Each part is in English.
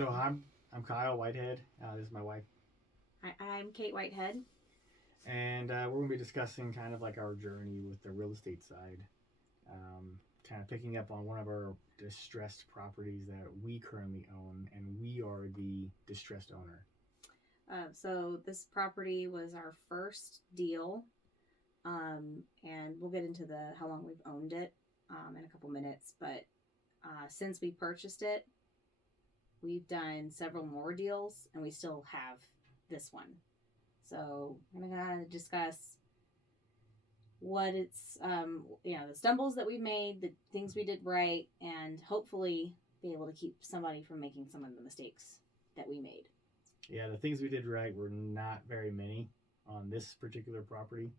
So I'm Kyle Whitehead. This is my wife, I'm Kate Whitehead. and we're going to be discussing kind of like our journey with the real estate side. Kind of picking up on one of our distressed properties that we currently own, and we are the distressed owner. So this property was our first deal, and we'll get into the how long we've owned it in a couple minutes. But since we purchased it, we've done several more deals, and we still have this one. So we're gonna kind of discuss what it's, the stumbles that we made, the things we did right, and hopefully be able to keep somebody from making some of the mistakes that we made. Yeah, the things we did right were not very many on this particular property.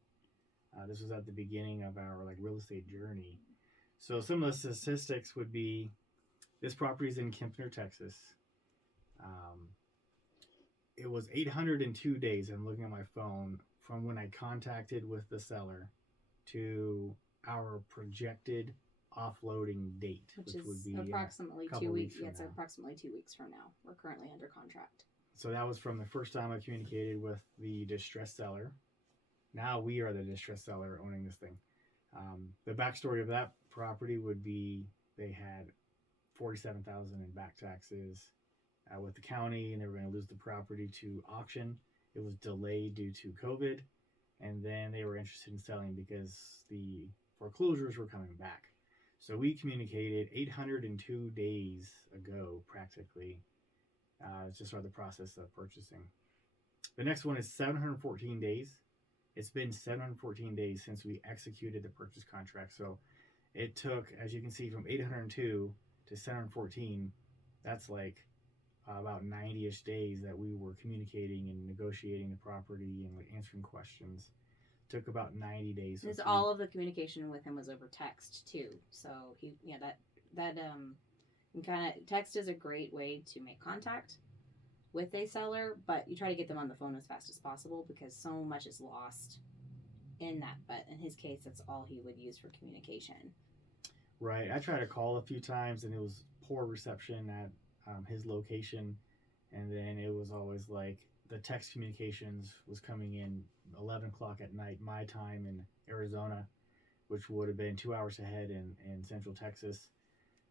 This was at the beginning of our real estate journey. So some of the statistics would be this property is in Kempner, Texas. It was 802 days. I'm looking at my phone from when I contacted with the seller to our projected offloading date, which would be approximately a 2 weeks. Yeah, it's now. approximately 2 weeks from now. We're currently under contract. So that was from the first time I communicated with the distressed seller. Now we are the distressed seller owning this thing. The backstory of that property would be they had $47,000 in back taxes with the county, and they were going to lose the property to auction. It was delayed due to COVID, and then they were interested in selling because the foreclosures were coming back. So we communicated 802 days ago, practically, to start the process of purchasing. The next one is 714 days. It's been 714 days since we executed the purchase contract. So it took, as you can see, from 802 to 714. That's like about 90-ish days that we were communicating and negotiating the property and answering questions. Took about 90 days. Because all of the communication with him was over text too. So text is a great way to make contact with a seller, but you try to get them on the phone as fast as possible because so much is lost in that. But in his case, that's all he would use for communication. Right. I tried to call a few times, and it was poor reception at his location, and then it was always like the text communications was coming in 11 o'clock at night my time in Arizona, which would have been 2 hours ahead in Central Texas.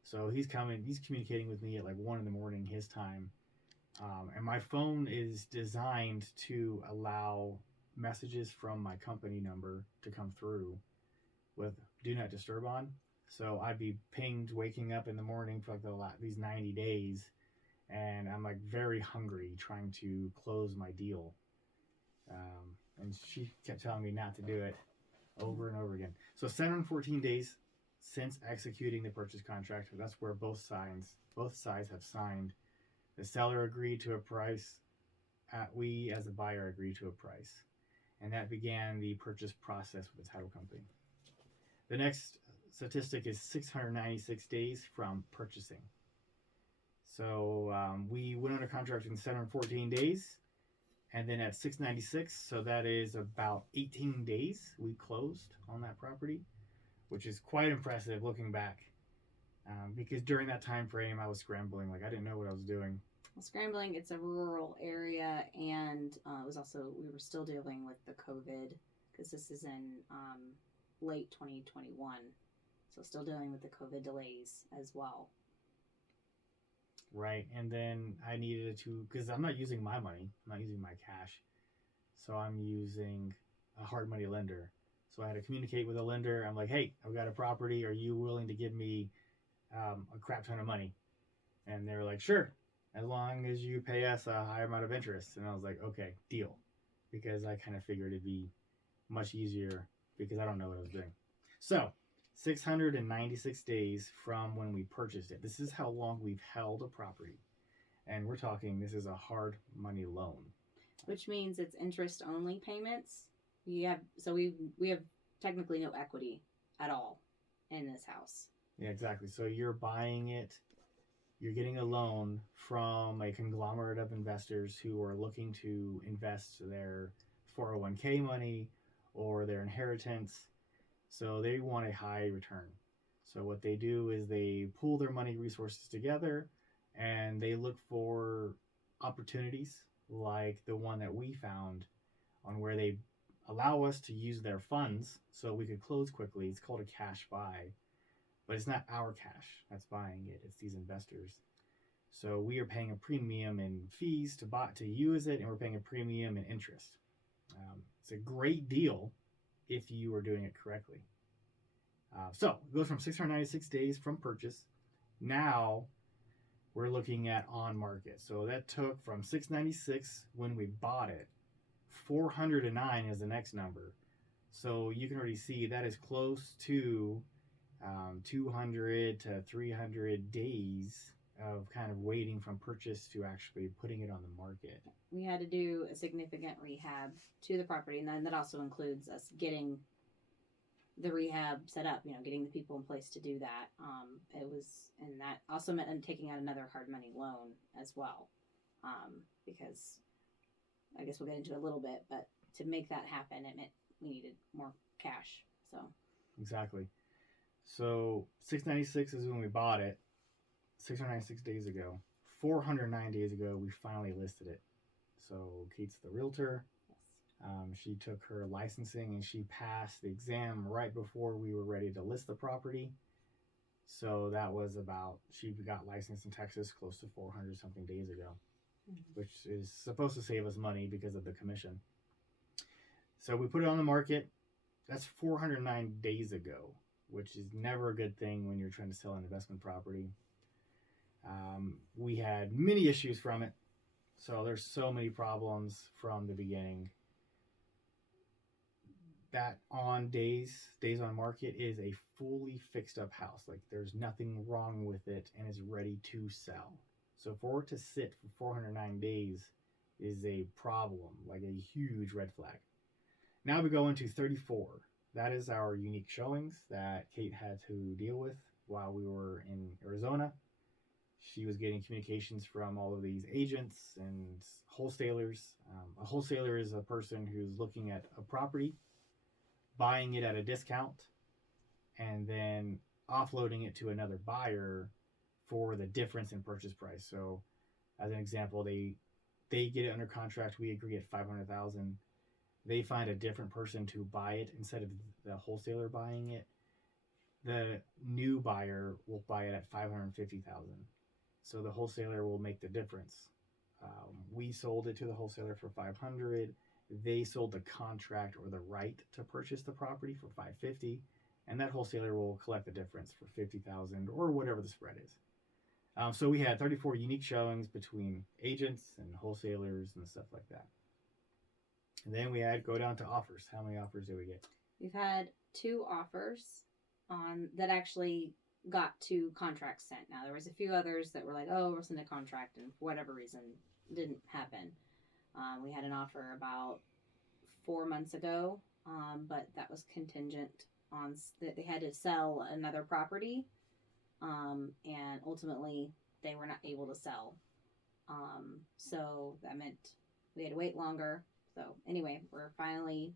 So he's communicating with me at like 1 in the morning his time. And my phone is designed to allow messages from my company number to come through with do not disturb on. So I'd be pinged waking up in the morning for like these 90 days, and I'm like very hungry trying to close my deal. And she kept telling me not to do it over and over again. So 714 days since executing the purchase contract. That's where both sides have signed. The seller agreed to a price. We, as a buyer, agreed to a price. And that began the purchase process with the title company. The next statistic is 696 days from purchasing. So we went under contract in 714 days. And then at 696, so that is about 18 days, we closed on that property, which is quite impressive looking back. Because during that time frame, I was scrambling. Like, I didn't know what I was doing. Well, scrambling, it's a rural area, and it was also, we were still dealing with the COVID, because this is in late 2021. So still dealing with the COVID delays as well. Right, and then I needed to, because I'm not using my money, I'm not using my cash, so I'm using a hard money lender. So I had to communicate with a lender. I'm like, hey, I've got a property. Are you willing to give me a crap ton of money? And they were like, sure, as long as you pay us a high amount of interest. And I was like, okay, deal, because I kind of figured it'd be much easier because I don't know what I was doing. So 696 days from when we purchased it. This is how long we've held a property. And we're talking, this is a hard money loan. Which means it's interest only payments. We have technically no equity at all in this house. Yeah, exactly. So you're buying it, you're getting a loan from a conglomerate of investors who are looking to invest their 401k money or their inheritance. So they want a high return. So what they do is they pool their money resources together and they look for opportunities like the one that we found on where they allow us to use their funds so we could close quickly. It's called a cash buy, but it's not our cash that's buying it. It's these investors. So we are paying a premium in fees to use it, and we're paying a premium in interest. It's a great deal if you are doing it correctly. So it goes from 696 days from purchase. Now we're looking at on market. So that took from 696 when we bought it. 409 is the next number. So you can already see that is close to 200 to 300 days of kind of waiting from purchase to actually putting it on the market. We had to do a significant rehab to the property, and then that also includes us getting the rehab set up, getting the people in place to do that. And that also meant taking out another hard money loan as well, because I guess we'll get into it a little bit, but to make that happen, it meant we needed more cash. So exactly. So 696 is when we bought it. 696 days ago. 409 days ago, we finally listed it. So Kate's the realtor. yes. She took her licensing and she passed the exam right before we were ready to list the property. So that was she got licensed in Texas close to 400 something days ago, which is supposed to save us money because of the commission. So we put it on the market. That's 409 days ago, which is never a good thing when you're trying to sell an investment property. We had many issues from it. So there's so many problems from the beginning. That on days on market is a fully fixed up house. Like there's nothing wrong with it and is ready to sell. So for it to sit for 409 days is a problem, like a huge red flag. Now we go into 34. That is our unique showings that Kate had to deal with while we were in Arizona. She was getting communications from all of these agents and wholesalers. A wholesaler is a person who's looking at a property, buying it at a discount, and then offloading it to another buyer for the difference in purchase price. So as an example, they get it under contract. We agree at $500,000. They find a different person to buy it instead of the wholesaler buying it. The new buyer will buy it at $550,000. So the wholesaler will make the difference. We sold it to the wholesaler for $500,000. They sold the contract or the right to purchase the property for $550,000, and that wholesaler will collect the difference for $50,000 or whatever the spread is. So we had 34 unique showings between agents and wholesalers and stuff like that. And then we had go down to offers. How many offers did we get? We've had 2 offers on that actually got to contracts sent. Now there was a few others that were like, oh, we'll send a contract, and for whatever reason didn't happen. We had an offer about 4 months ago, but that was contingent on that they had to sell another property, and ultimately they were not able to sell. So that meant we had to wait longer. So anyway, we're finally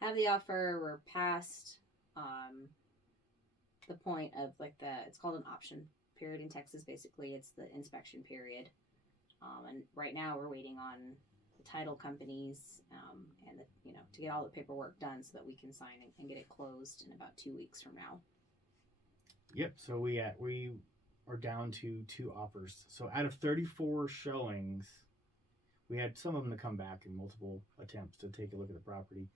have the offer. We're past the point of it's called an option period in Texas. Basically, it's the inspection period. And right now we're waiting on the title companies and to get all the paperwork done so that we can sign and get it closed in about 2 weeks from now. Yep. So we are down to 2 offers. So out of 34 showings, we had some of them to come back in multiple attempts to take a look at the property.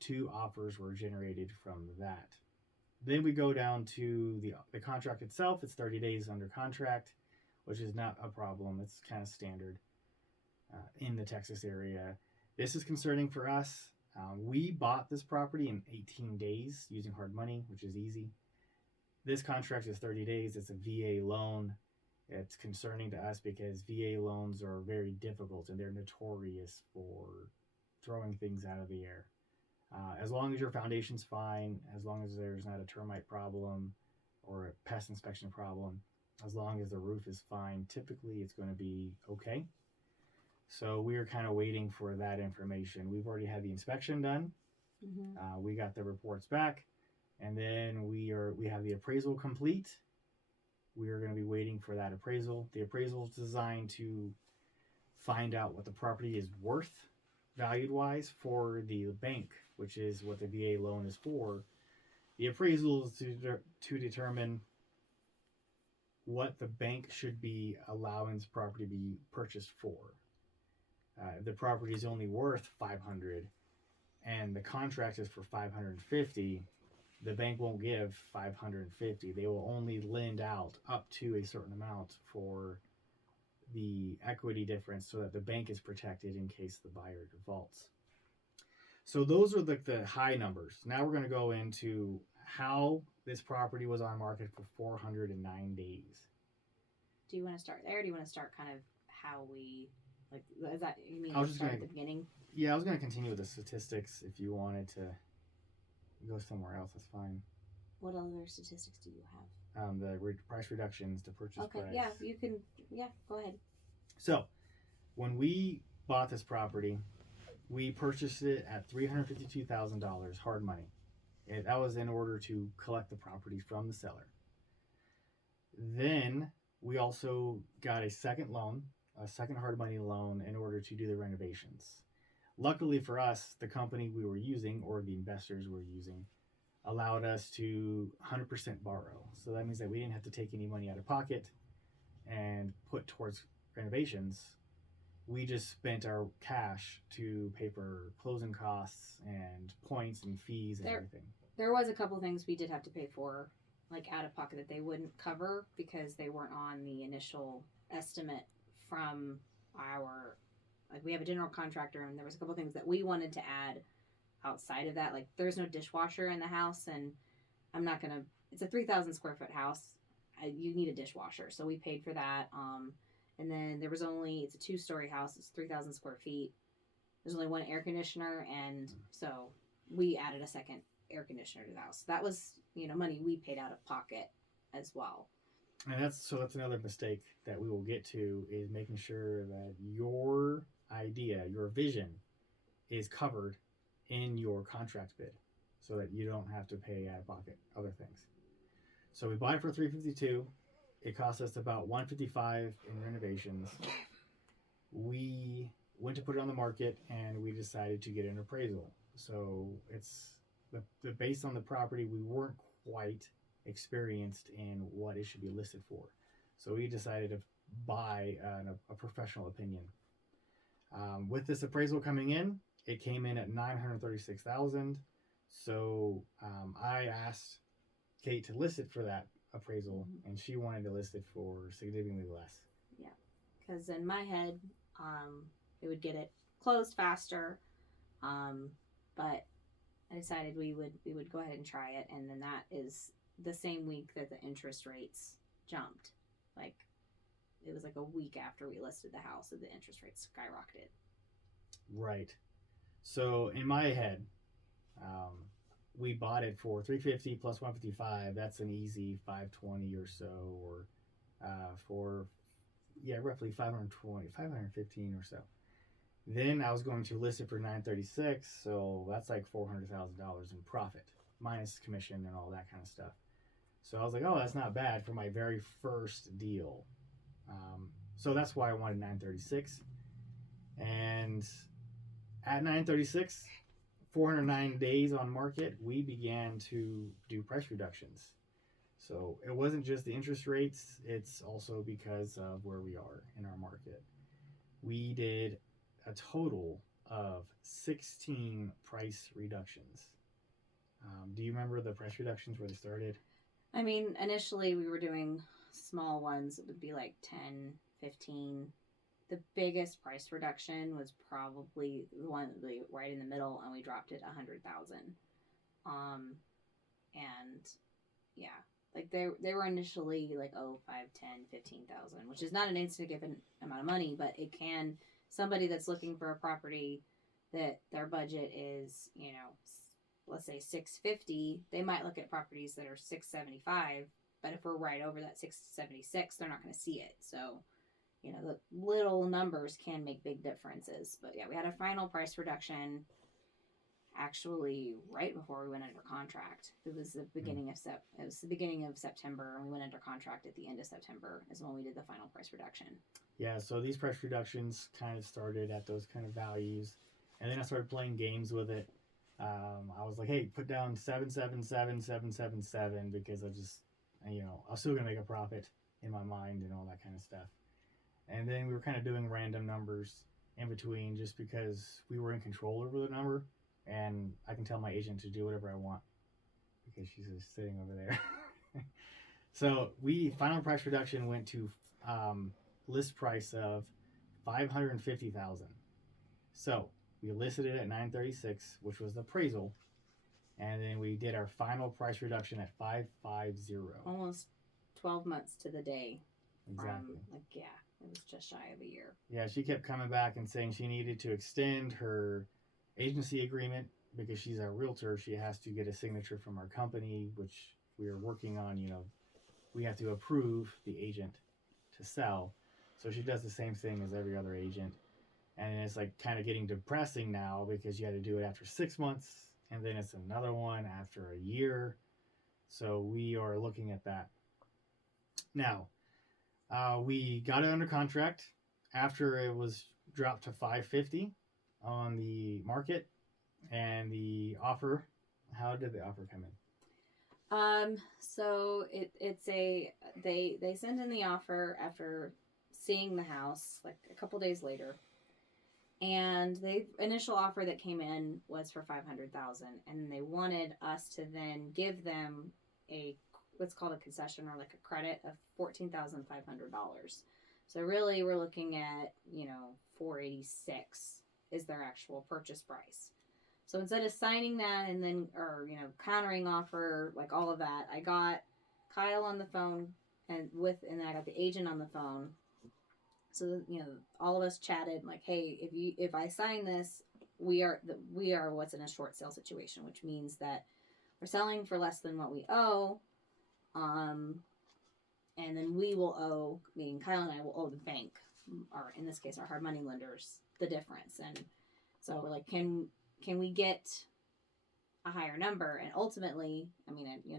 2 offers were generated from that. Then we go down to the contract itself. It's 30 days under contract, which is not a problem. It's kind of standard in the Texas area. This is concerning for us. We bought this property in 18 days using hard money, which is easy. This contract is 30 days. It's a VA loan. It's concerning to us because VA loans are very difficult and they're notorious for throwing things out of the air. As long as your foundation's fine, as long as there's not a termite problem or a pest inspection problem, as long as the roof is fine, typically it's going to be okay. So we're kind of waiting for that information. We've already had the inspection done. Mm-hmm. We got the reports back, and then we have the appraisal complete. We are going to be waiting for that appraisal. The appraisal is designed to find out what the property is worth, valued wise, for the bank, which is what the VA loan is for. The appraisal is to determine what the bank should be allowing this property to be purchased for. If the property is only worth $500 and the contract is for $550, the bank won't give $550. They will only lend out up to a certain amount for the equity difference so that the bank is protected in case the buyer defaults. So those are the high numbers. Now we're going to go into how this property was on market for 409 days. Do you want to start there? Or do you want to start kind of how we, like, is that, you mean I was just start gonna, at the beginning? Yeah, I was going to continue with the statistics. If you wanted to go somewhere else, that's fine. What other statistics do you have? The price reductions, the purchase price. Okay, yeah, you can, go ahead. So, when we bought this property, we purchased it at $352,000 hard money. And that was in order to collect the property from the seller. Then we also got a second hard money loan in order to do the renovations. Luckily for us, the company we were using, or the investors we were using, allowed us to 100% borrow. So that means that we didn't have to take any money out of pocket and put towards renovations. We just spent our cash to pay for closing costs and points and fees and everything. There was a couple things we did have to pay for, like out of pocket, that they wouldn't cover because they weren't on the initial estimate from our, like, we have a general contractor, and there was a couple things that we wanted to add outside of that. Like, there's no dishwasher in the house, and it's a 3,000 square foot house. You need a dishwasher, so we paid for that. And then it's a 2-story house. It's 3,000 square feet. There's only one air conditioner, and so we added a second air conditioner to the house. That was, money we paid out of pocket as well. And that's another mistake that we will get to, is making sure that your idea, your vision, is covered in your contract bid, so that you don't have to pay out of pocket other things. So we bought it for $352. It cost us about $155 in renovations. We went to put it on the market, and we decided to get an appraisal. So it's based on the property, we weren't quite experienced in what it should be listed for. So we decided to buy a professional opinion. With this appraisal coming in, it came in at $936,000. So I asked Kate to list it for that appraisal, and she wanted to list it for significantly less. Yeah, because in my head, it would get it closed faster, but I decided we would go ahead and try it, and then that is the same week that the interest rates jumped. Like, it was like a week after we listed the house that the interest rates skyrocketed. Right. So in my head, we bought it for $350 plus $155. That's an easy $520 or so, or for roughly $515 or so. Then I was going to list it for $936, so that's like $400,000 in profit, minus commission and all that kind of stuff. So I was like, oh, that's not bad for my very first deal. So that's why I wanted $936. And at $936, 409 days on market, we began to do price reductions. So it wasn't just the interest rates, it's also because of where we are in our market. We did a total of 16 price reductions. Do you remember the price reductions where they started? I mean, initially we were doing small ones. It would be like 10, 15. The biggest price reduction was probably the one right in the middle, and we dropped it $100,000. And yeah, like they were initially like 5, 10, 15,000, which is not an insignificant amount of money, but it can, somebody that's looking for a property that their budget is, let's say $650, they might look at properties that are $675, but if we're right over that $676, they're not going to see it. So, the little numbers can make big differences. But yeah, we had a final price reduction actually right before we went under contract. It was the beginning of September, and we went under contract at the end of September is when we did the final price reduction. Yeah, so these price reductions kind of started at those kind of values, and then I started playing games with it. I was like, hey, put down 777 because I was still gonna make a profit in my mind and all that kind of stuff. And then we were kind of doing random numbers in between just because we were in control over the number, and I can tell my agent to do whatever I want because she's just sitting over there. So final price reduction went to list price of $550,000. So we listed it at $936, which was the appraisal, and then we did our final price reduction at $550. Almost 12 months to the day. Exactly. It was just shy of a year. Yeah, she kept coming back and saying she needed to extend her agency agreement because she's a realtor. She has to get a signature from our company, which we are working on. We have to approve the agent to sell. So she does the same thing as every other agent. And it's like kind of getting depressing now because you had to do it after 6 months, and then it's another one after a year. So we are looking at that. Now, we got it under contract after it was dropped to $550 on the market, and the offer. How did the offer come in? So they sent in the offer after seeing the house like a couple days later, and the initial offer that came in was for $500,000, and they wanted us to then give them what's called a concession or like a credit of $14,500. So really, we're looking at $486 is their actual purchase price. So instead of signing that and then countering offer, like all of that, I got Kyle on the phone and then I got the agent on the phone. So all of us chatted like, hey, if I sign this, we are what's in a short sale situation, which means that we're selling for less than what we owe. And then we will owe, meaning Kyle and I will owe the bank, or in this case, our hard money lenders, the difference. And so we're like, can we get a higher number? And ultimately,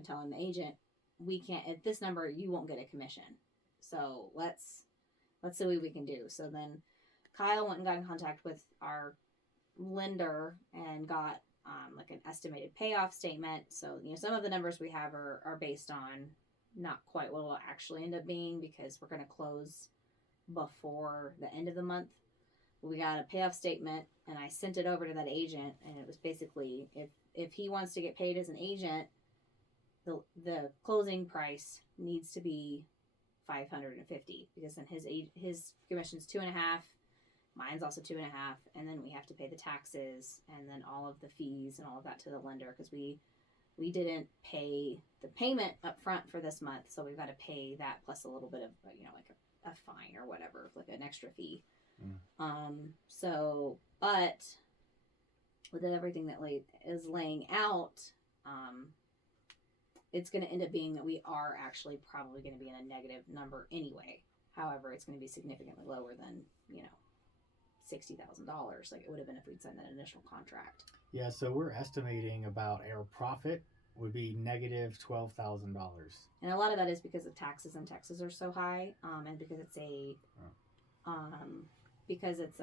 telling the agent, we can't, at this number, you won't get a commission. So let's see what we can do. So then Kyle went and got in contact with our lender and got like an estimated payoff statement. So, some of the numbers we have are based on not quite what it'll actually end up being because we're going to close before the end of the month. We got a payoff statement and I sent it over to that agent, and it was basically if he wants to get paid as an agent, the closing price needs to be $550 because then his commission's 2.5, mine's also 2.5, and then we have to pay the taxes and then all of the fees and all of that to the lender because we didn't pay the payment up front for this month, so we've got to pay that plus a little bit of like a fine or whatever, like an extra fee. But with everything that is laying out, it's going to end up being that we are actually probably going to be in a negative number anyway. However, it's going to be significantly lower than $60,000 like it would have been if we'd signed that initial contract. Yeah, so we're estimating about our profit would be negative $12,000. And a lot of that is because of taxes, and taxes are so high, and because it's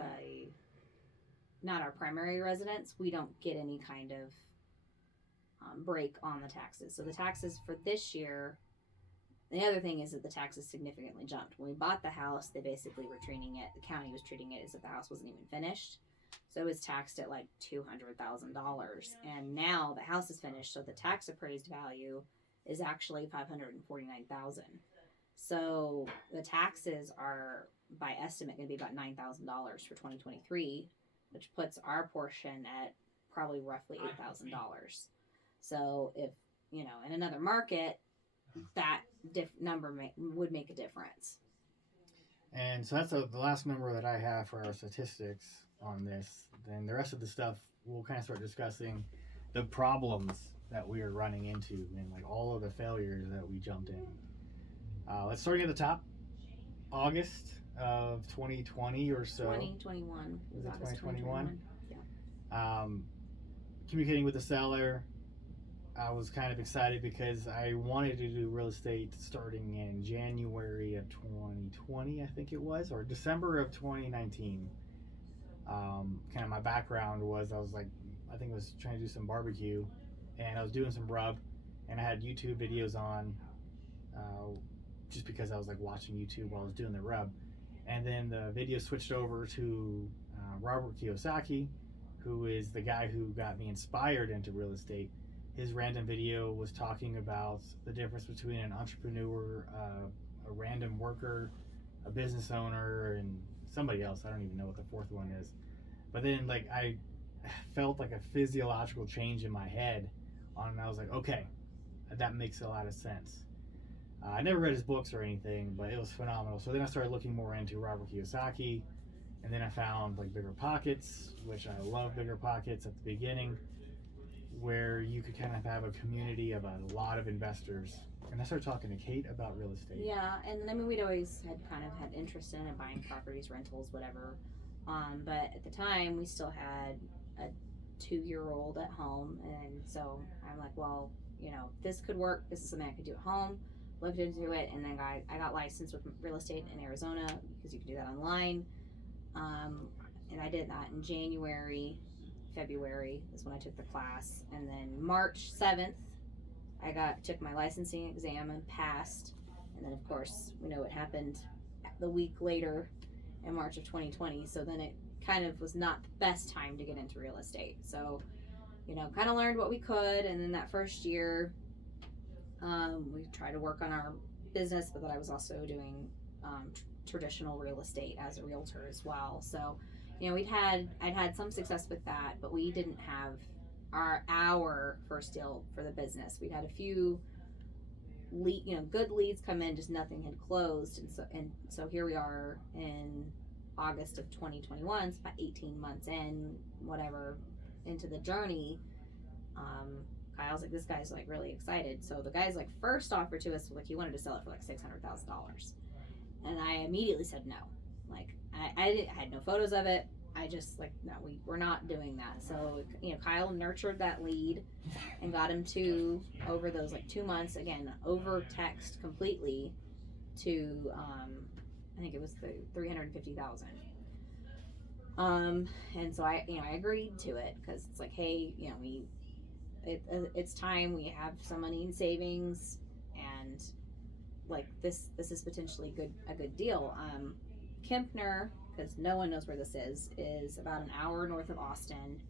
not our primary residence, we don't get any kind of break on the taxes. So the taxes for this year, the other thing is that the taxes significantly jumped. When we bought the house, they basically were treating it, the county was treating it as if the house wasn't even finished. So it was taxed at like $200,000. And now the house is finished, so the tax appraised value is actually $549,000. So the taxes are, by estimate, going to be about $9,000 for 2023, which puts our portion at probably roughly $8,000. So if, in another market, that number would make a difference. And so that's the last number that I have for our statistics on this. Then the rest of the stuff, we'll kind of start discussing the problems that we are running into and like all of the failures that we jumped in. Let's start at the top. August of 2020 or so. 2021. Was it 2021? Yeah. communicating with the seller. I was kind of excited because I wanted to do real estate starting in January of 2020, I think it was, or December of 2019. Kind of my background was I think I was trying to do some barbecue, and I was doing some rub, and I had YouTube videos on, just because I was like watching YouTube while I was doing the rub, and then the video switched over to Robert Kiyosaki, who is the guy who got me inspired into real estate. His random video was talking about the difference between an entrepreneur, a random worker, a business owner, and somebody else. I don't even know what the fourth one is. But then, like, I felt like a physiological change in my head, and I was like, okay, that makes a lot of sense. I never read his books or anything, but it was phenomenal. So then I started looking more into Robert Kiyosaki, and then I found like Bigger Pockets, which I love Bigger Pockets at the beginning, where you could kind of have a community of a lot of investors. And I started talking to Kate about real estate. Yeah, and I mean, we'd always had interest in it, buying properties, rentals, whatever. But at the time, we still had a 2-year-old at home, and so I'm like, well, this could work. This is something I could do at home. Looked into it, and then I got licensed with real estate in Arizona because you can do that online. And I did that in January. February is when I took the class, and then March 7th I took my licensing exam and passed. And then of course we know what happened the week later in March of 2020, so then it kind of was not the best time to get into real estate. So kind of learned what we could, and then that first year we tried to work on our business, but then I was also doing traditional real estate as a realtor as well. So I'd had some success with that, but we didn't have our first deal for the business. We'd had a few good leads come in, just nothing had closed, and so here we are in August of 2021. It's about 18 months into the journey. Kyle's like, this guy's like really excited. So the guy's like first offer to us, like he wanted to sell it for like $600,000, and I immediately said no. Like I had no photos of it. I just like, no, we're not doing that. So Kyle nurtured that lead and got him to, over those like 2 months, again over text completely, to I think it was the $350,000. And so I agreed to it because it's like, hey, it's time. We have some money in savings, and like this is potentially a good deal. Kempner, because no one knows where this is about an hour north of Austin,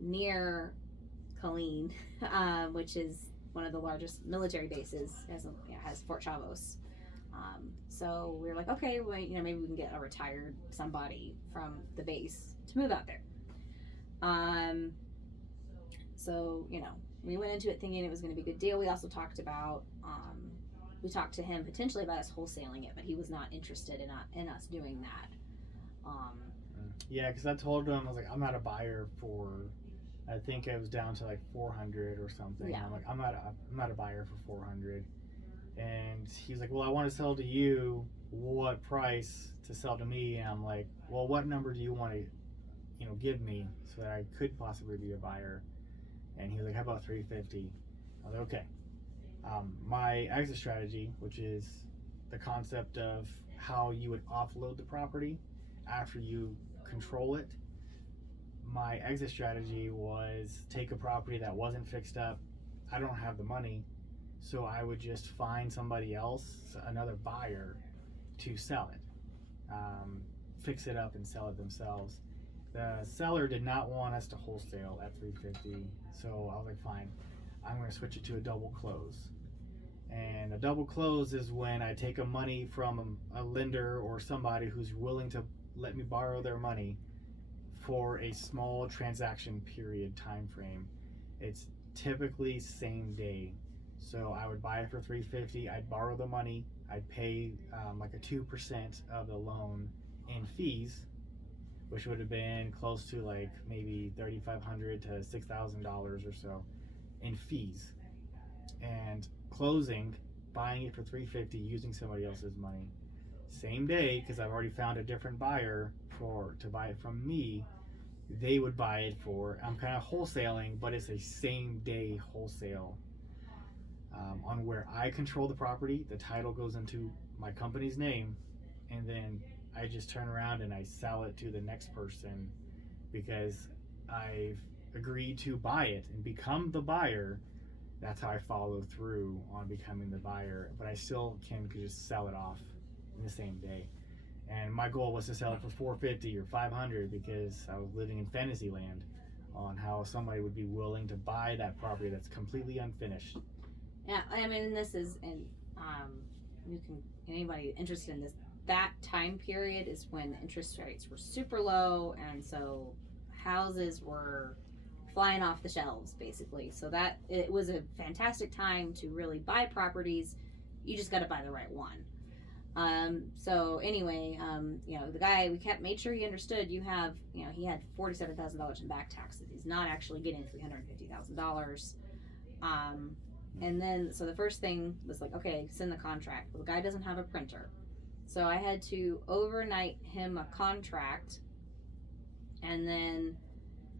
near Killeen, which is one of the largest military bases. Has Fort Chavos. So we were like, okay, well, maybe we can get a retired somebody from the base to move out there. So we went into it thinking it was going to be a good deal. We also talked about we talked to him potentially about us wholesaling it, but he was not interested in us doing that. Yeah, because I told him, I was like, I'm not a buyer for, I think it was down to like 400 or something. Yeah. I'm like, I'm not a buyer for 400. And he's like, well, I want to sell to you. What price to sell to me? And I'm like, well, what number do you want to, give me so that I could possibly be a buyer? And he was like, how about 350? I was like, okay. My exit strategy, which is the concept of how you would offload the property after you control it. My exit strategy was take a property that wasn't fixed up. I don't have the money, so I would just find somebody else, another buyer, to sell it, fix it up and sell it themselves. The seller did not want us to wholesale at 350, so I was like, fine, I'm going to switch it to a double close. And a double close is when I take money from a lender or somebody who's willing to let me borrow their money for a small transaction period time frame. It's typically same day. So I would buy it for $350. I'd borrow the money. I'd pay like a 2% of the loan in fees, which would have been close to like maybe $3,500 to $6,000 or so in fees. And closing, buying it for $350, using somebody else's money. Same day, because I've already found a different buyer to buy it from me. they would buy it for. I'm kind of wholesaling, but it's a same day wholesale on where I control the property. The title goes into my company's name, and then I just turn around and I sell it to the next person because I've agreed to buy it and become the buyer. That's how I follow through on becoming the buyer, but I still can just sell it off in the same day. And my goal was to sell it for 450 or 500 because I was living in fantasy land on how somebody would be willing to buy that property that's completely unfinished. Yeah, I mean, this is, and you can, anybody interested in this, that time period is when interest rates were super low, and so houses were flying off the shelves, basically. So that, it was a fantastic time to really buy properties. You just got to buy the right one. So anyway, the guy, we made sure he understood he had $47,000 in back taxes. He's not actually getting $350,000. And then, so the first thing was like, okay, send the contract. Well, the guy doesn't have a printer. So I had to overnight him a contract. And then,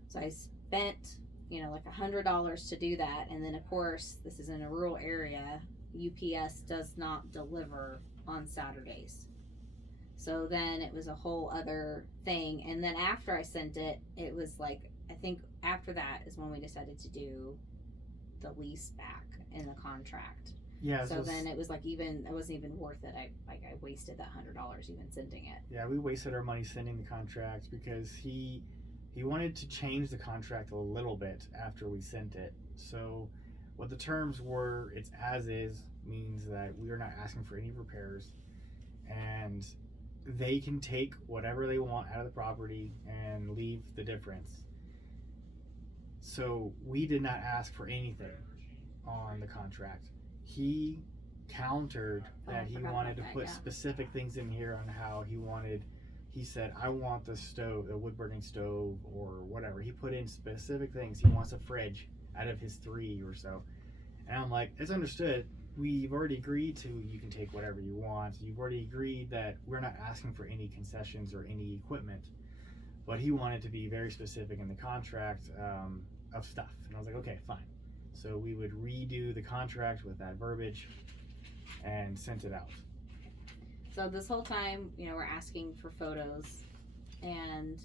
so I spent, like $100 to do that. And then, of course, this is in a rural area. UPS does not deliver on Saturdays. So then it was a whole other thing. And then after I sent it, it was like, I think after that is when we decided to do the lease back in the contract. Yeah. So then it was like, it wasn't even worth it. I wasted that $100 even sending it. Yeah, we wasted our money sending the contract because he wanted to change the contract a little bit after we sent it. So what the terms were, it's as is, means that we are not asking for any repairs, and they can take whatever they want out of the property and leave the difference. So we did not ask for anything on the contract. He countered that he wanted to put specific things in here on how he said, I want the stove, the wood burning stove or whatever. He put in specific things. He wants a fridge out of his 3 or so. And I'm like, it's understood. We've already agreed to, you can take whatever you want. You've already agreed that we're not asking for any concessions or any equipment. But he wanted to be very specific in the contract of stuff. And I was like, okay, fine. So we would redo the contract with that verbiage and sent it out. So this whole time, we're asking for photos, and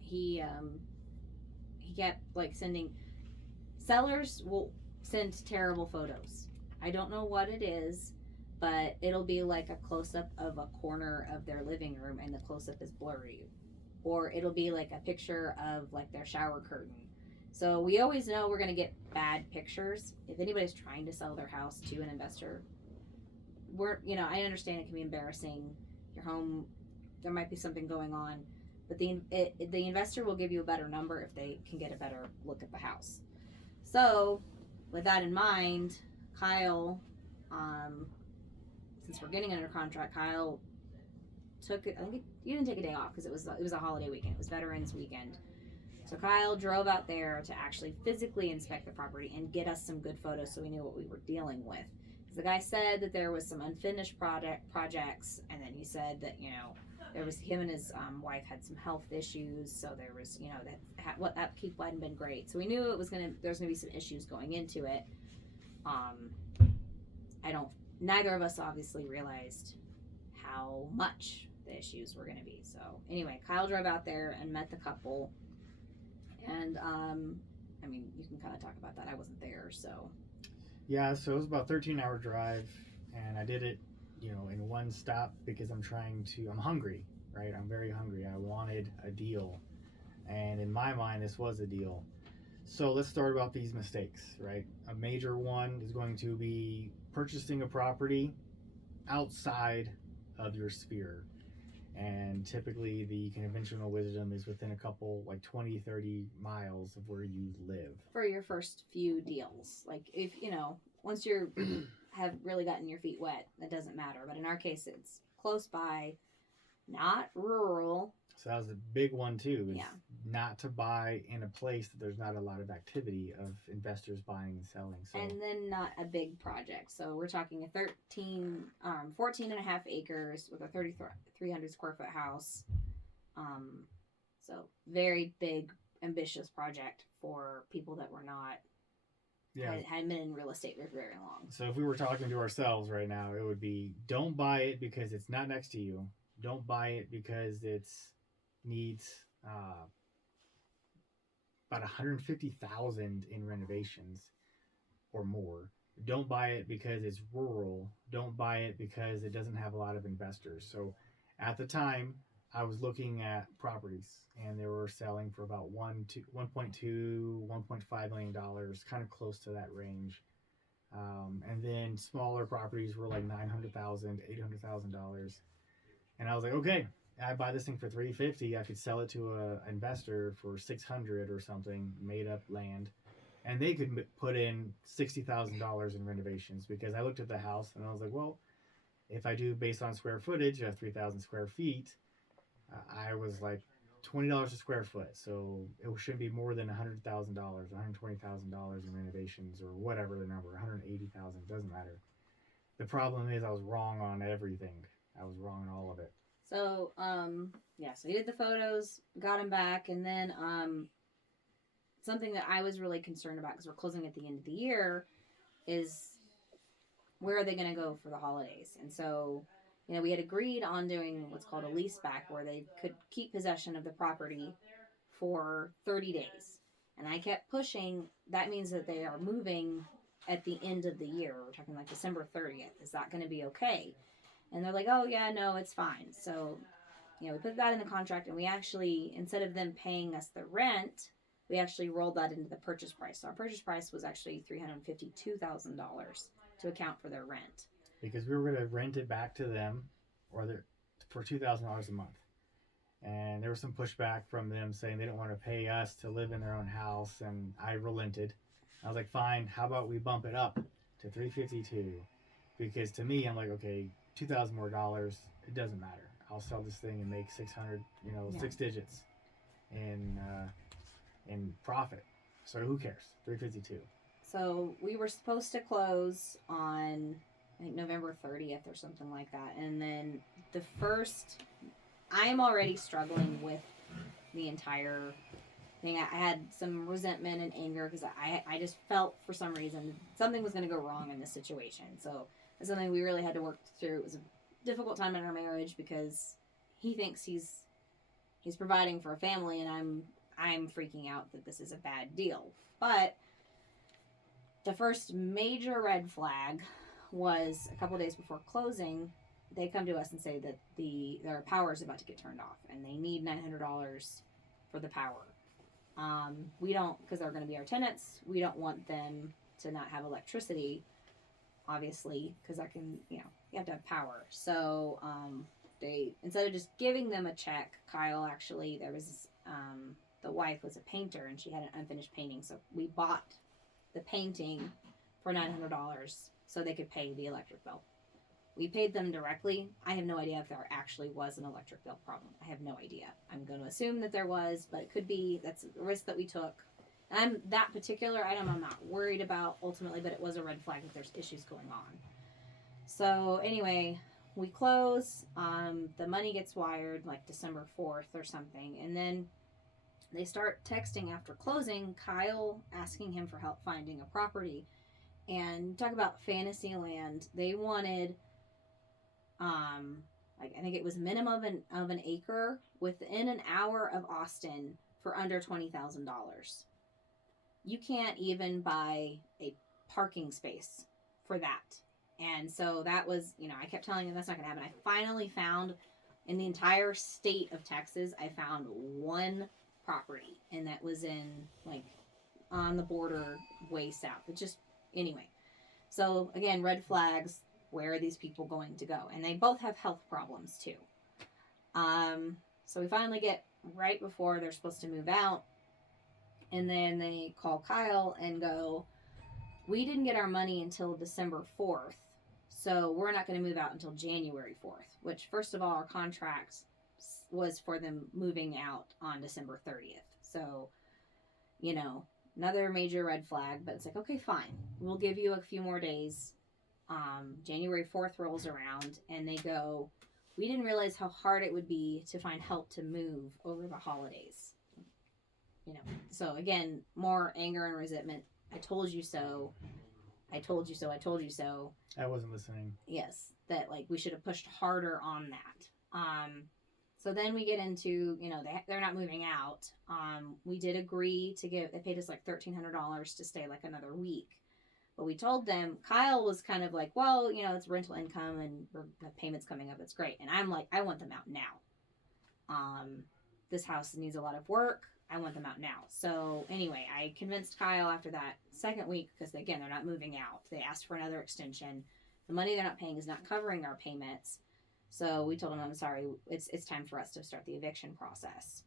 he kept sending. Sellers will send terrible photos. I don't know what it is, but it'll be like a close-up of a corner of their living room, and the close-up is blurry, or it'll be like a picture of their shower curtain. So we always know we're going to get bad pictures. If anybody's trying to sell their house to an investor, I understand it can be embarrassing. Your home, there might be something going on, but the investor will give you a better number if they can get a better look at the house. So with that in mind, Kyle, since we're getting under contract, Kyle took it. I think you didn't take a day off because it was a holiday weekend. It was Veterans Weekend. So Kyle drove out there to actually physically inspect the property and get us some good photos so we knew what we were dealing with. The guy said that there was some unfinished projects, and then he said that there was, him and his wife had some health issues, so there was that upkeep hadn't been great. So we knew there's gonna be some issues going into it. Neither of us obviously realized how much the issues were gonna be. So anyway, Kyle drove out there and met the couple, and you can kind of talk about that. I wasn't there, so. Yeah, so it was about a 13-hour drive, and I did it, in one stop because I'm hungry, right? I'm very hungry. I wanted a deal, and in my mind, this was a deal. So let's start about these mistakes, right? A major one is going to be purchasing a property outside of your sphere. And typically the conventional wisdom is within a couple, 20, 30 miles of where you live. For your first few deals. If, once you have really gotten your feet wet, that doesn't matter. But in our case, it's close by, not rural. So that was a big one too, is yeah. Not to buy in a place that there's not a lot of activity of investors buying and selling. So. And then not a big project. So we're talking a 14 and a half acres with a 3,300 square foot house. So very big, ambitious project for people that were not hadn't been in real estate for very long. So if we were talking to ourselves right now, it would be: don't buy it because it's not next to you. Don't buy it because it's needs about 150,000 in renovations or more. Don't buy it because it's rural. Don't buy it because it doesn't have a lot of investors. So at the time, I was looking at properties, and they were selling for about $1.5 million, kind of close to that range. And then smaller properties were like $900,000, $800,000. And I was like, okay, I buy this thing for $350. I could sell it to an investor for $600 or something, made up land, and they could put in $60,000 in renovations. Because I looked at the house and I was like, well, if I do based on square footage of 3,000 square feet, I was like $20 a square foot, so it shouldn't be more than $100,000, $120,000 in renovations, or whatever the number, $180,000, doesn't matter. The problem is I was wrong on everything. I was wrong on all of it. So, so he did the photos, got him back, and then something that I was really concerned about, because we're closing at the end of the year, is where are they going to go for the holidays? And so, we had agreed on doing what's called a lease back, where they could keep possession of the property for 30 days. And I kept pushing. That means that they are moving at the end of the year. We're talking like December 30th. Is that going to be okay? And they're like, oh, yeah, no, it's fine. So, we put that in the contract, and we actually, instead of them paying us the rent, we actually rolled that into the purchase price. So our purchase price was actually $352,000 to account for their rent. Because we were going to rent it back to them for $2,000 a month. And there was some pushback from them saying they didn't want to pay us to live in their own house, and I relented. I was like, fine, how about we bump it up to $352,000? Because to me, I'm like, okay, $2,000 more dollars, it doesn't matter. I'll sell this thing and make 600, 6 digits in profit. So who cares? $352,000. So we were supposed to close on, I think, November 30th or something like that. And then I am already struggling with the entire thing. I had some resentment and anger because I just felt for some reason something was going to go wrong in this situation. So it's something we really had to work through. It was a difficult time in our marriage because he thinks he's providing for a family, and I'm freaking out that this is a bad deal. But the first major red flag was a couple days before closing. They come to us and say that their power is about to get turned off, and they need $900 for the power. We don't, because they're going to be our tenants, we don't want them to not have electricity, obviously, because that can, you have to have power. So they, instead of just giving them a check, Kyle actually, there was the wife was a painter, and she had an unfinished painting, so we bought the painting for $900 so they could pay the electric bill. We paid them directly. I have no idea if there actually was an electric bill problem. I have no idea. I'm going to assume that there was, but it could be. That's a risk that we took. That particular item I'm not worried about ultimately, but it was a red flag that there's issues going on. So anyway, we close. The money gets wired like December 4th or something, and then they start texting after closing, Kyle asking him for help finding a property. And talk about fantasy land. They wanted I think it was minimum of an acre within an hour of Austin for under $20,000. You can't even buy a parking space for that. And so that was, I kept telling him that's not going to happen. I finally found, in the entire state of Texas, I found one property, and that was in, on the border way south. It just, anyway. So, again, red flags. Where are these people going to go? And they both have health problems, too. So we finally get right before they're supposed to move out. And then they call Kyle and go, we didn't get our money until December 4th. So we're not going to move out until January 4th. Which, first of all, our contract was for them moving out on December 30th. So, another major red flag. But it's like, okay, fine. We'll give you a few more days. January 4th rolls around, and they go, we didn't realize how hard it would be to find help to move over the holidays. So again, more anger and resentment. I told you so. I told you so. I told you so. I wasn't listening. Yes, that like we should have pushed harder on that. So then we get into, they're not moving out. We did agree to they paid us like $1,300 to stay like another week. But we told them, Kyle was kind of like, well, it's rental income and the payments coming up. It's great. And I'm like, I want them out now. This house needs a lot of work. I want them out now. So anyway, I convinced Kyle after that second week, because again, they're not moving out. They asked for another extension. The money they're not paying is not covering our payments. So we told them, I'm sorry, it's time for us to start the eviction process.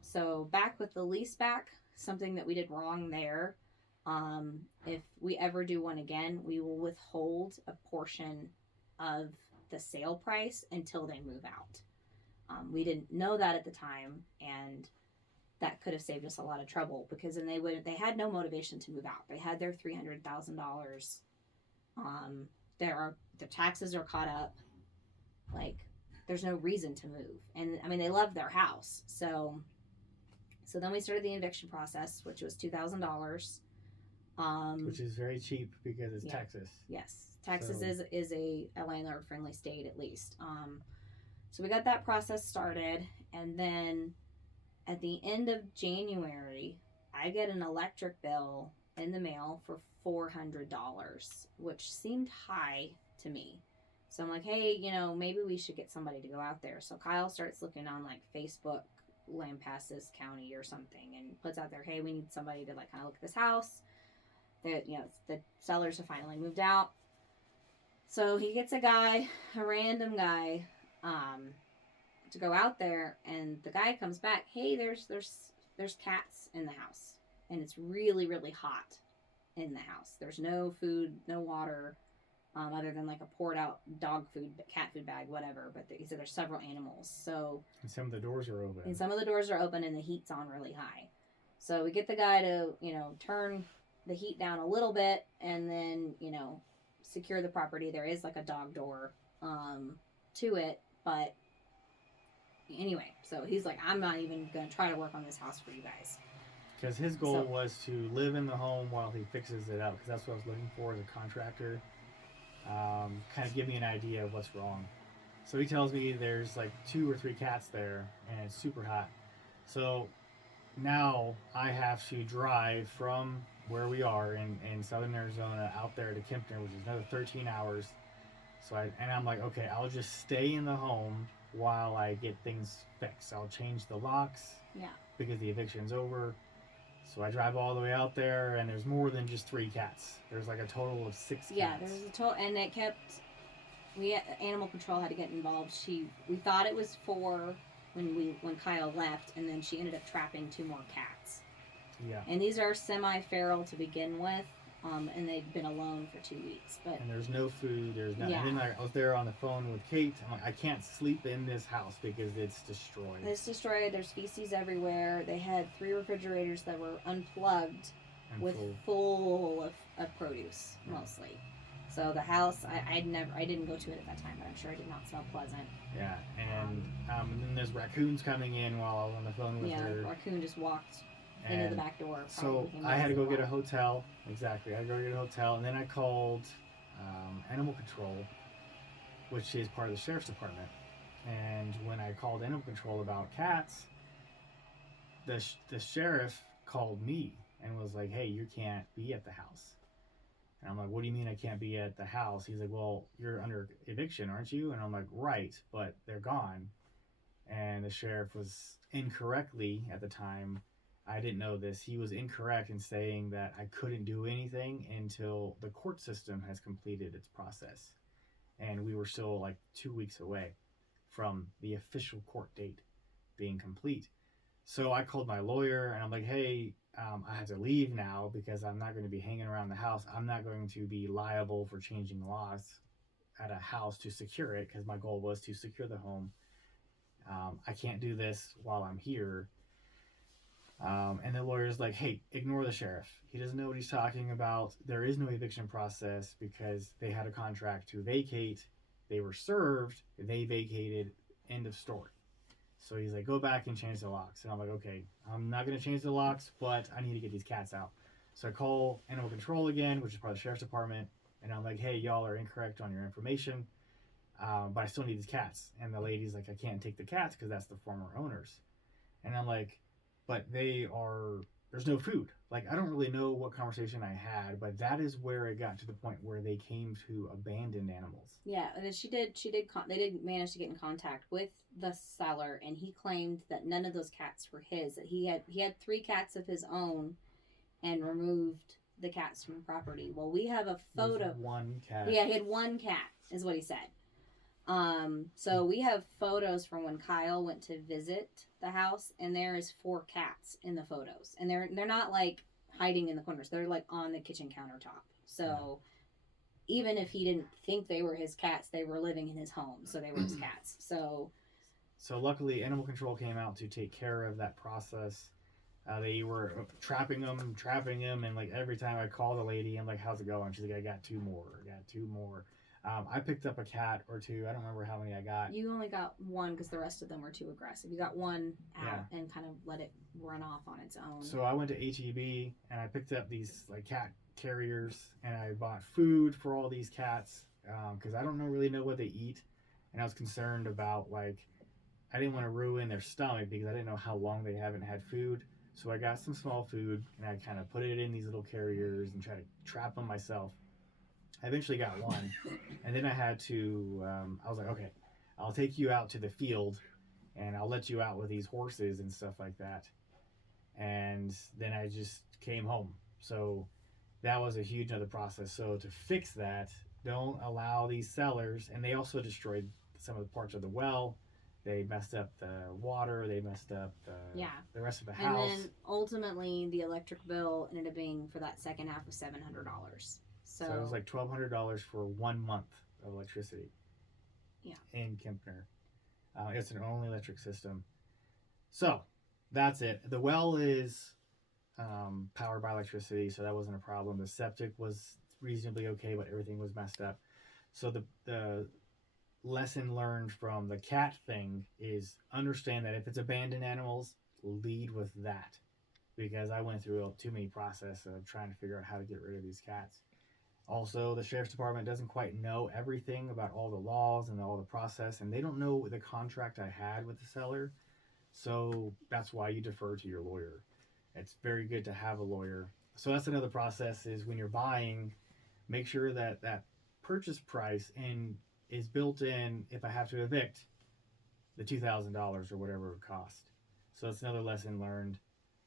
So back with the lease back, something that we did wrong there. If we ever do one again, we will withhold a portion of the sale price until they move out. We didn't know that at the time, and that could have saved us a lot of trouble, because then they had no motivation to move out. They had their $300,000. Their taxes are caught up. Like, there's no reason to move. And I mean, they love their house. So then we started the eviction process, which was $2,000. Which is very cheap because it's Texas. Yes. Texas is a landlord friendly state, at least. So we got that process started, and then at the end of January, I get an electric bill in the mail for $400, which seemed high to me. So I'm like, hey, maybe we should get somebody to go out there. So Kyle starts looking on like Facebook, Lampasas County or something, and puts out there, hey, we need somebody to like kind of look at this house. The sellers have finally moved out. So he gets a random guy, to go out there, and the guy comes back, hey, there's cats in the house, and it's really, really hot in the house. There's no food, no water, other than like a poured out dog food, cat food bag, whatever. But he said there's several animals. So and some of the doors are open. And the heat's on really high. So we get the guy to, turn the heat down a little bit, and then, secure the property. There is like a dog door to it, but anyway, so he's like, I'm not even going to try to work on this house for you guys. Because his goal was to live in the home while he fixes it up, because that's what I was looking for as a contractor. Kind of give me an idea of what's wrong. So he tells me there's like 2 or 3 cats there, and it's super hot. So now I have to drive from where we are in southern Arizona out there to Kempton, which is another 13 hours. So I'm like, okay, I'll just stay in the home while I get things fixed. I'll change the locks. Yeah. Because the eviction's over. So I drive all the way out there, and there's more than just 3 cats. There's like a total of 6 cats. Yeah, there's a total, and it kept. Animal control had to get involved. We thought it was 4 when Kyle left, and then she ended up trapping 2 more cats. Yeah. And these are semi-feral to begin with, and they've been alone for 2 weeks. And there's no food. There's nothing. Yeah. And then I was there on the phone with Kate. I'm like, I can't sleep in this house because it's destroyed. It's destroyed. There's feces everywhere. They had 3 refrigerators that were unplugged and full of produce, mostly. So the house, I didn't go to it at that time, but I'm sure it did not smell pleasant. Yeah, and then there's raccoons coming in while I was on the phone with her. Yeah, raccoon just walked into the back door. So I had to go get a hotel. Exactly, I had to go get a hotel, and then I called Animal Control, which is part of the sheriff's department. And when I called Animal Control about cats, the sheriff called me and was like, hey, you can't be at the house. And I'm like, what do you mean I can't be at the house? He's like, well, you're under eviction, aren't you? And I'm like, right, but they're gone. And the sheriff was incorrectly at the time. I didn't know this. He was incorrect in saying that I couldn't do anything until the court system has completed its process. And we were still like 2 weeks away from the official court date being complete. So I called my lawyer and I'm like, hey, I have to leave now because I'm not going to be hanging around the house. I'm not going to be liable for changing laws at a house to secure it, because my goal was to secure the home. I can't do this while I'm here. And the lawyer's like, hey, ignore the sheriff. He doesn't know what he's talking about. There is no eviction process because they had a contract to vacate They were served, they vacated, end of story. So he's like, go back and change the locks. And I'm like, okay, I'm not going to change the locks, but I need to get these cats out. So I call animal control again, which is part of the sheriff's department. And I'm like, hey, y'all are incorrect on your information, but I still need these cats. And the lady's like, I can't take the cats because that's the former owners. And I'm like, but there's no food. Like, I don't really know what conversation I had, but that is where it got to the point where they came to abandoned animals. Yeah, and then they did manage to get in contact with the seller, and he claimed that none of those cats were his. That he had 3 cats of his own, and removed the cats from the property. Well, we have a photo. One cat. Yeah, he had 1 cat, is what he said. So we have photos from when Kyle went to visit the house, and there is 4 cats in the photos, and they're not like hiding in the corners. They're like on the kitchen countertop. So even if he didn't think they were his cats, they were living in his home, so they were his cats. So luckily, animal control came out to take care of that process. They were trapping them, and like every time I call the lady, I'm like, "How's it going?" She's like, "I got 2 more. I picked up a cat or 2. I don't remember how many I got. You only got 1 because the rest of them were too aggressive. You got 1 out and kind of let it run off on its own. So I went to HEB and I picked up these like cat carriers, and I bought food for all these cats because I don't really know what they eat, and I was concerned about like I didn't want to ruin their stomach because I didn't know how long they haven't had food. So I got some small food and I kind of put it in these little carriers and try to trap them myself. I eventually got 1, and then I had to. I was like, okay, I'll take you out to the field, and I'll let you out with these horses and stuff like that. And then I just came home. So that was a huge other process. So to fix that, don't allow these sellers, and they also destroyed some of the parts of the well. They messed up the water. They messed up the rest of the house. And then ultimately, the electric bill ended up being for that second half of $700. So it was like $1,200 for 1 month of electricity. Yeah. In Kempner. It's an only electric system. So that's it. The well is powered by electricity, so that wasn't a problem. The septic was reasonably okay, but everything was messed up. So the lesson learned from the cat thing is understand that if it's abandoned animals, lead with that. Because I went through too many process of trying to figure out how to get rid of these cats. Also, the sheriff's department doesn't quite know everything about all the laws and all the process, and they don't know the contract I had with the seller. So that's why you defer to your lawyer. It's very good to have a lawyer. So that's another process is when you're buying, make sure that that purchase price is built in if I have to evict the $2,000 or whatever it would cost. So that's another lesson learned.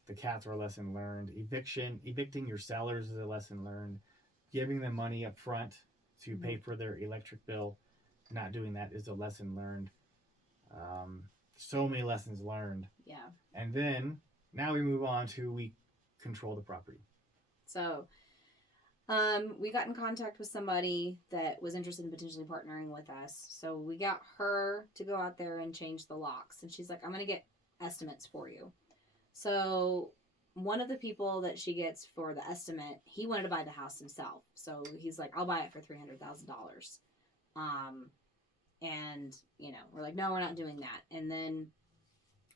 The cats are a lesson learned. Evicting your sellers is a lesson learned. Giving them money up front to pay for their electric bill, not doing that is a lesson learned. So many lessons learned. Yeah. And then now we move on to we control the property. So we got in contact with somebody that was interested in potentially partnering with us. So we got her to go out there and change the locks. And she's like, I'm going to get estimates for you. So one of the people that she gets for the estimate, he wanted to buy the house himself. So he's like, I'll buy it for $300,000. And, we're like, no, we're not doing that. And then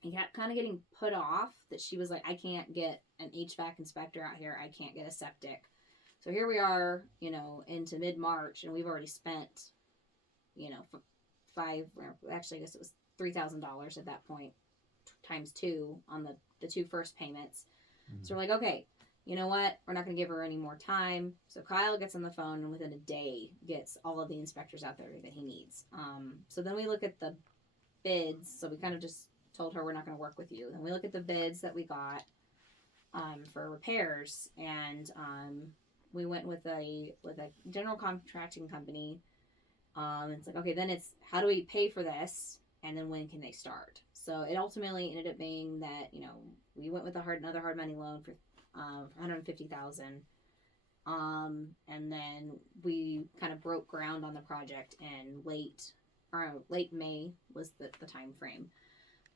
he kept kind of getting put off that she was like, I can't get an HVAC inspector out here. I can't get a septic. So here we are, into mid-March, and we've already spent, I guess it was $3,000 at that point, times 2 on the 2 first payments. Mm-hmm. So we're like, okay, you know what? We're not going to give her any more time. So Kyle gets on the phone and within a day gets all of the inspectors out there that he needs. So then we look at the bids. So we kind of just told her we're not going to work with you. Then we look at the bids that we got for repairs, and we went with a general contracting company. It's like, okay, then it's how do we pay for this, and then when can they start? So it ultimately ended up being that we went with another hard money loan for $150,000, and then we kind of broke ground on the project in late May was the time frame.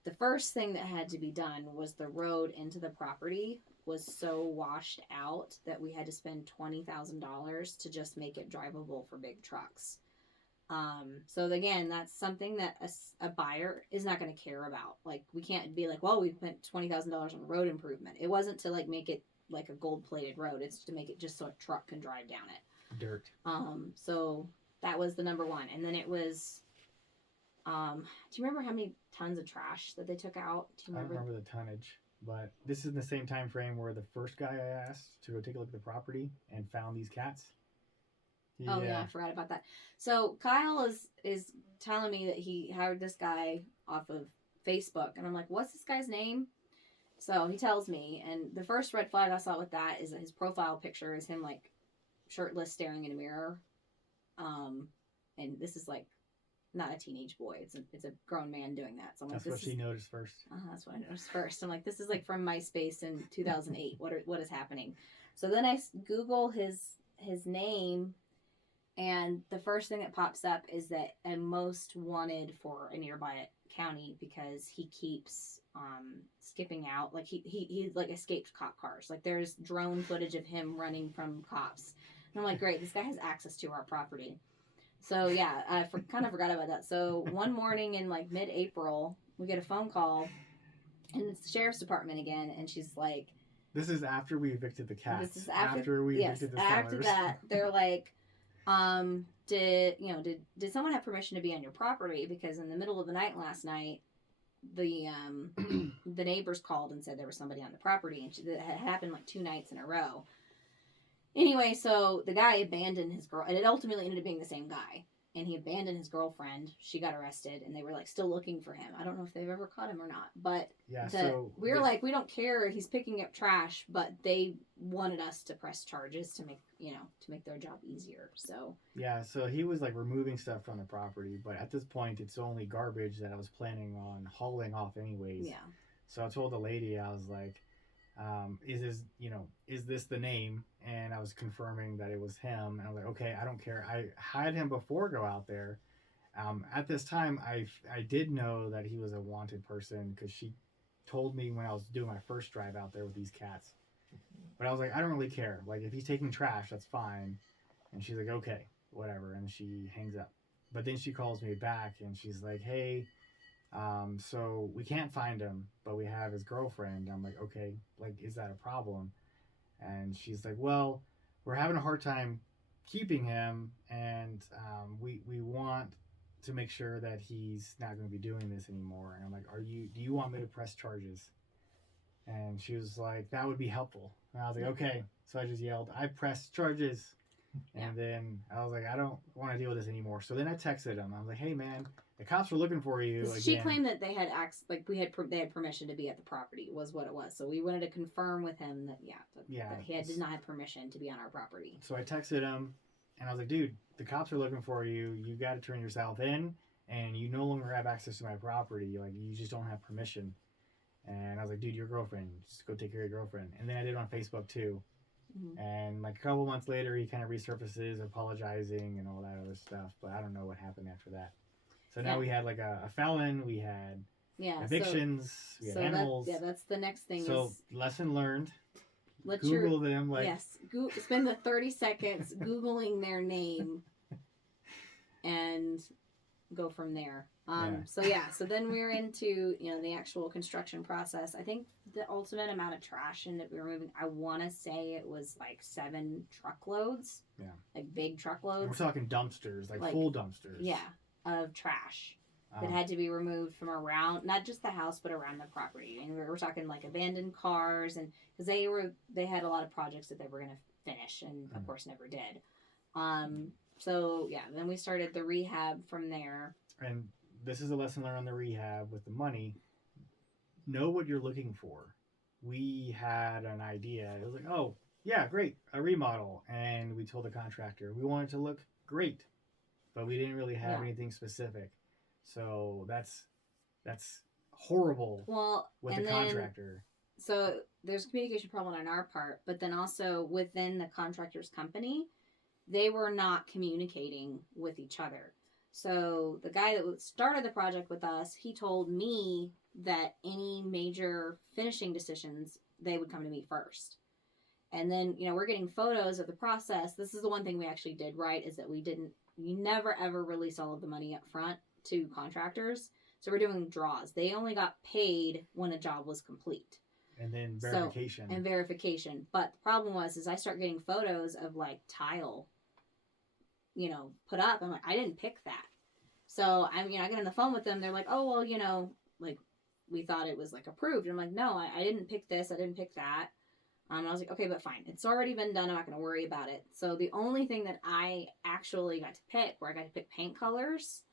The first thing that had to be done was the road into the property was so washed out that we had to spend $20,000 to just make it drivable for big trucks. So again, that's something that a buyer is not going to care about. Like, we can't be like, well, we spent $20,000 on road improvement. It wasn't to like make it like a gold plated road. It's to make it just so a truck can drive down it. Dirt. So that was the number one. And then it was, do you remember how many tons of trash that they took out? Do you remember? I don't remember the tonnage, but this is in the same time frame where the first guy I asked to go take a look at the property and found these cats. Yeah. Oh yeah, I forgot about that. So Kyle is telling me that he hired this guy off of Facebook, and I'm like, what's this guy's name? So he tells me, and the first red flag I saw with that is that his profile picture is him like shirtless staring in a mirror. And this is like not a teenage boy. It's a grown man doing that. So I'm like, that's what she noticed first. That's what I noticed first. I'm like, this is like from MySpace in 2008. What is happening? So then I Google his name, and the first thing that pops up is that a most wanted for a nearby county because he keeps skipping out. Like he like escaped cop cars. Like there's drone footage of him running from cops. And I'm like, great, this guy has access to our property. So yeah, I kind of forgot about that. So one morning in like mid-April, we get a phone call, and it's the sheriff's department again, and she's like, "This is after we evicted the cats. This is after we evicted the sellers." After that, they're like, did someone have permission to be on your property? Because in the middle of the night last night, the neighbors called and said there was somebody on the property, and that had happened like 2 nights in a row. Anyway, so the guy abandoned his girl, and it ultimately ended up being the same guy. And he abandoned his girlfriend. She got arrested, and they were like still looking for him. I don't know if they've ever caught him or not, but yeah. We were like, we don't care. He's picking up trash, but they wanted us to press charges to make their job easier. So yeah, so he was like removing stuff from the property, but at this point, it's only garbage that I was planning on hauling off anyways. Yeah. So I told the lady, I was like, is this the name? And I was confirming that it was him, and I was like, okay, I don't care. I had him before go out there. At this time, I did know that he was a wanted person because she told me when I was doing my first drive out there with these cats. But I was like, I don't really care. Like, if he's taking trash, that's fine. And she's like, okay, whatever. And she hangs up. But then she calls me back, and she's like, hey, so we can't find him, but we have his girlfriend. I'm like, okay, like, is that a problem? And she's like, well, we're having a hard time keeping him, and we want to make sure that he's not going to be doing this anymore. And I'm like, do you want me to press charges? And she was like, that would be helpful. And I was like, okay. So I just yelled, I press charges. And then I was like, I don't want to deal with this anymore. So then I texted him. I was like, hey, man, the cops were looking for you again. She claimed that they had they had permission to be at the property was what it was. So we wanted to confirm with him that that he did not have permission to be on our property. So I texted him, and I was like, dude, the cops are looking for you. You got to turn yourself in, and you no longer have access to my property. Like, you just don't have permission. And I was like, dude, your girlfriend, just go take care of your girlfriend. And then I did it on Facebook too. Mm-hmm. And like a couple months later, he kind of resurfaces, apologizing and all that other stuff. But I don't know what happened after that. So now we had like a felon, we had evictions, we had animals. That's the next thing. So lesson learned. Google them. Like, yes, spend the 30 seconds Googling their name and go from there. So then we're into the actual construction process. I think the ultimate amount of trash that we were moving, I want to say it was like 7 truckloads. Yeah, like big truckloads. And we're talking dumpsters, like full dumpsters. Yeah, of trash that had to be removed from around, not just the house, but around the property. And we're talking like abandoned cars, and because they had a lot of projects that they were going to finish, and of course never did. So yeah, then we started the rehab from there. And this is a lesson learned on the rehab with the money. Know what you're looking for. We had an idea. It was like, oh yeah, great, a remodel, and we told the contractor we want it to look great, but we didn't really have anything specific. So that's horrible. Well, with the contractor. So there's a communication problem on our part, but then also within the contractor's company, they were not communicating with each other. So the guy that started the project with us, he told me that any major finishing decisions, they would come to me first. And then, we're getting photos of the process. This is the one thing we actually did right, is that we didn't you never ever release all of the money up front to contractors. So we're doing draws. They only got paid when a job was complete. And then verification. And verification. But the problem is I start getting photos of like tile, you know, put up. I'm like, I didn't pick that. So I get on the phone with them. They're like, oh, well, you know, like we thought it was like approved. And I'm like, no, I didn't pick this. I didn't pick that. And I was like, okay, but fine. It's already been done. I'm not going to worry about it. So the only thing that I actually got to pick, where I got to pick paint colors,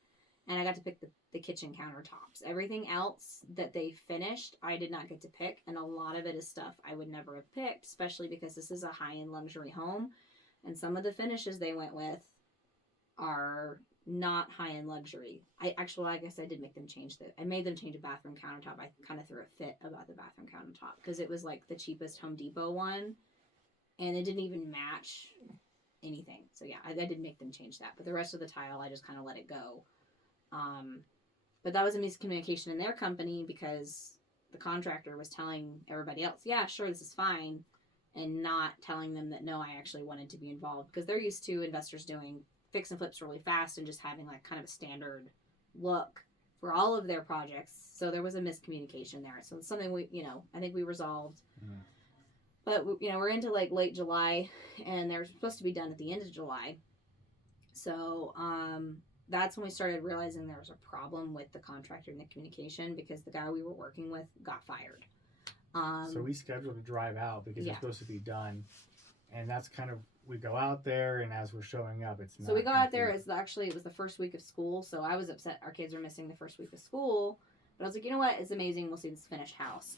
and I got to pick the kitchen countertops. Everything else that they finished, I did not get to pick. And a lot of it is stuff I would never have picked, especially because this is a high-end luxury home. And some of the finishes they went with are not high-end luxury. I guess I did make them change I made them change a bathroom countertop. I kind of threw a fit about the bathroom countertop because it was like the cheapest Home Depot one, and it didn't even match anything. So yeah, I did make them change that. But the rest of the tile, I just kind of let it go. But that was a miscommunication in their company because the contractor was telling everybody else, yeah, sure, this is fine, and not telling them that no, I actually wanted to be involved because they're used to investors doing fix and flips really fast and just having like kind of a standard look for all of their projects. So there was a miscommunication there. So it's something I think we resolved. Mm. But we're into like late July, and they're supposed to be done at the end of July. So that's when we started realizing there was a problem with the contractor and the communication because the guy we were working with got fired. So we scheduled a drive out because it's supposed to be done, and that's kind of. We go out there, and as we're showing up, it's not. So we go out there. It was the first week of school, so I was upset our kids were missing the first week of school. But I was like, you know what? It's amazing. We'll see this finished house.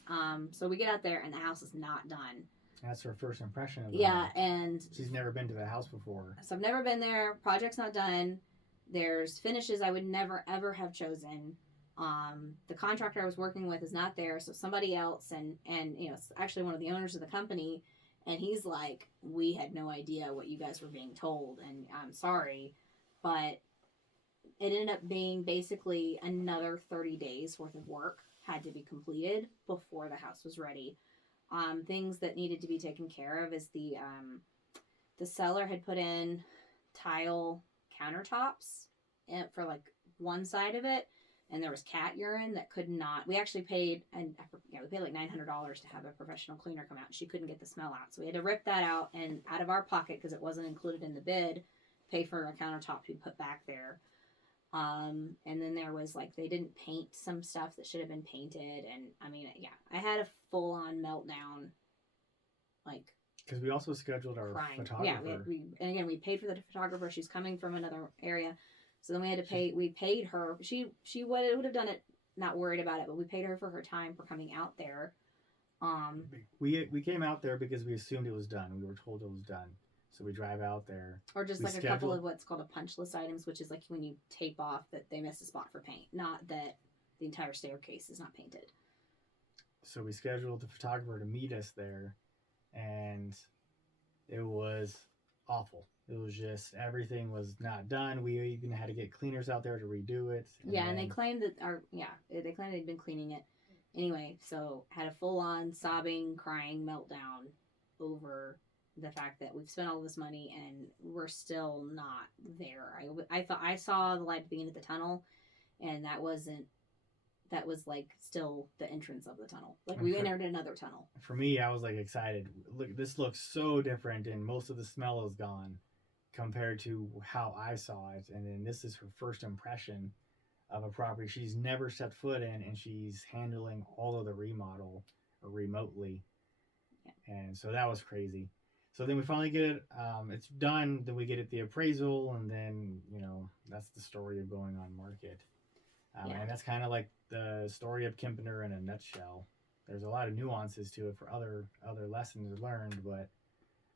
So we get out there, and the house is not done. That's her first impression of the house. And she's never been to the house before. So I've never been there. Project's not done. There's finishes I would never, ever have chosen. The contractor I was working with is not there, so somebody else, and it's actually one of the owners of the company. And he's like, we had no idea what you guys were being told, and I'm sorry. But it ended up being basically another 30 days worth of work had to be completed before the house was ready. Things that needed to be taken care of is the seller had put in tile countertops for like one side of it. And there was cat urine that could not. We actually paid, we paid like $900 to have a professional cleaner come out. She couldn't get the smell out, so we had to rip that out and out of our pocket because it wasn't included in the bid. Pay for a countertop to be put back there. And then there was like they didn't paint some stuff that should have been painted, and I had a full on meltdown. Like because we also scheduled our photographer. Yeah, we paid for the photographer. She's coming from another area. So then we had to pay. We paid her. She would have done it, not worried about it, but we paid her for her time for coming out there. We came out there because we assumed it was done. We were told it was done, so we drive out there. Or just like a couple of what's called a punch list items, which is like when you tape off that they missed a spot for paint, not that the entire staircase is not painted. So we scheduled the photographer to meet us there, and it was awful. It was just everything was not done. We even had to get cleaners out there to redo it. And they claimed that they claimed they'd been cleaning it. Anyway, so had a full on sobbing, crying meltdown over the fact that we've spent all this money and we're still not there. I thought I saw the light at the end of the tunnel, and that was like still the entrance of the tunnel. Like we entered another tunnel. For me, I was like excited. Look, this looks so different, and most of the smell is gone compared to how I saw it. And then this is her first impression of a property she's never stepped foot in, and she's handling all of the remodel remotely. Yeah. And so that was crazy. So then we finally get it, it's done, then we get it the appraisal, and then, that's the story of going on market. And that's kind of like the story of Kempener in a nutshell. There's a lot of nuances to it for other lessons learned, but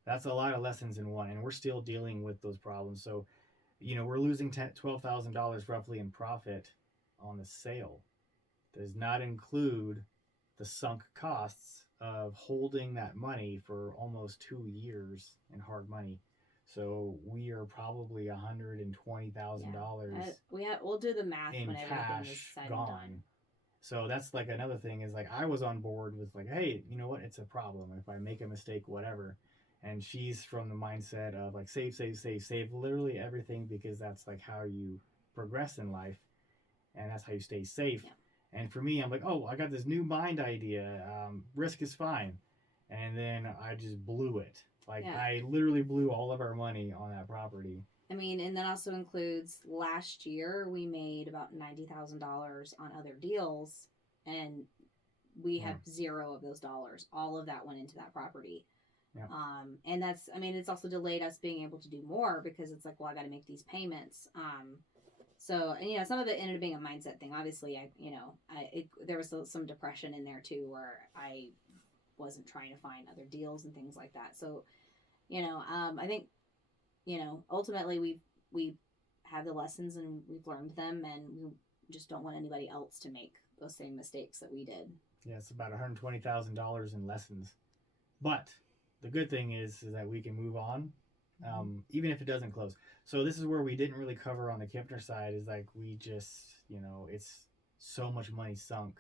that's a lot of lessons in one, and we're still dealing with those problems. So, we're losing $12,000 roughly in profit on the sale. Does not include the sunk costs of holding that money for almost 2 years in hard money. So we are probably $120,000. We'll do the math in when cash everything is said gone. And done. So that's like another thing is like I was on board with like, hey, you know what? It's a problem if I make a mistake, whatever. And she's from the mindset of like save, save, save, save literally everything, because that's like how you progress in life, and that's how you stay safe. Yeah. And for me, I'm like, oh, I got this new mind idea. Risk is fine. And then I just blew it. Like, Yeah. I literally blew all of our money on that property. I mean, and that also includes last year we made about $90,000 on other deals, and we have zero of those dollars. All of that went into that property. Yeah. And that's, I mean, it's also delayed us being able to do more, because it's like, well, I got to make these payments. So, and, you know, some of it ended up being a mindset thing. Obviously, there was some depression in there too, where I wasn't trying to find other deals and things like that. So, you know, I think, you know, ultimately we have the lessons and we've learned them, and we just don't want anybody else to make those same mistakes that we did. Yeah, it's about $120,000 in lessons. But the good thing is that we can move on, even if it doesn't close. So this is where we didn't really cover on the Kempner side, is like, we just, you know, it's so much money sunk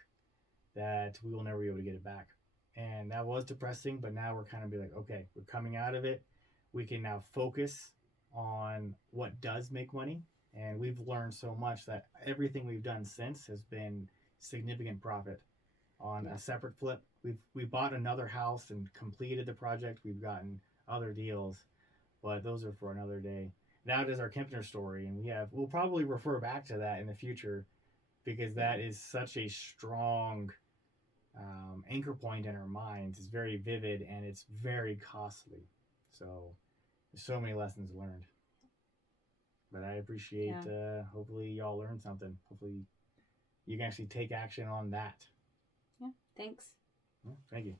that we will never be able to get it back. And that was depressing, but now we're kind of be like, okay, we're coming out of it. We can now focus on what does make money. And we've learned so much that everything we've done since has been significant profit. On a separate flip, we bought another house and completed the project. We've gotten other deals, but those are for another day. That is our Kempner story, and we'll probably refer back to that in the future, because that is such a strong anchor point in our minds. It's very vivid and it's very costly. So there's so many lessons learned. But I appreciate. Hopefully y'all learned something. Hopefully you can actually take action on that. Yeah. Thanks. Well, thank you.